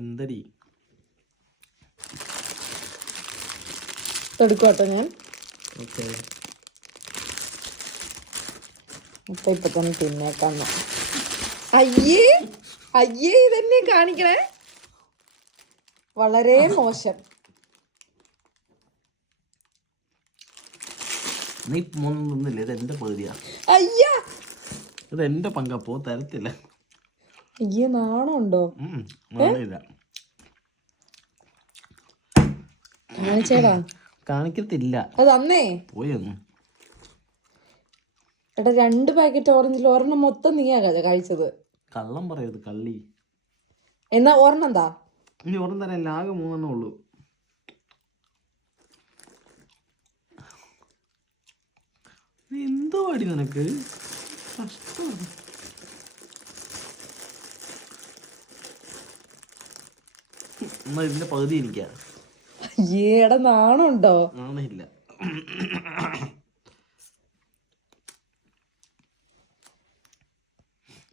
എന്തടി എടുക്കോട്ടെ ഞാൻ. ഓക്കെ ഇപ്പൊ തന്നെ തിന്നേക്കാം. അയ്യേ അയ്യേ, ഇതന്നെ കാണിക്കണേ. വളരെ മോശം. നീ ഒന്നില്ല, ഇത് എന്റെ പകുതിയാ. അയ്യാ, ഇത് എന്റെ പങ്കപ്പോ തരത്തില്ല. അയ്യേ, നാണുണ്ടോ? നാണില്ല. കാണിച്ചേടാ. കാണിക്കത്തില്ല. അത് അന്നേ പോയൊന്നു. എടാ, 2 പാക്കറ്റ് ഓറഞ്ചിൽ ഒരെണ്ണം മൊത്തം നീയാ കഴിച്ചത്. കള്ളം പറയരുത് കള്ളി. എന്നാ ഒരെണ്ണം എന്താ? ഇനി ഒരെണ്ണം തരാൻ ആകെ 3 ഉള്ളൂ. എന്തോ അടി നിനക്ക് കഷ്ടമാണ്. എന്നാ ഇതിന്റെ പകുതി ഇരിക്കാ. ഏടാ, നാണുണ്ടോ? നാണില്ല.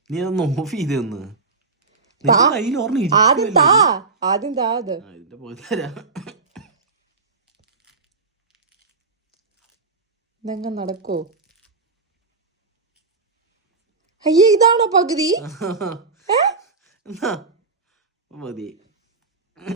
നീ അതൊന്ന് ഓഫ് ചെയ്തെന്ന്. കയ്യിൽ ഓർമ്മ ആദ്യം താ അത്. ഇതിന്റെ പകുതി തരാ. ഇതെങ്ങനെ നടക്കോ? അയ്യേ, ഇതാണോ പകുതി? മതി.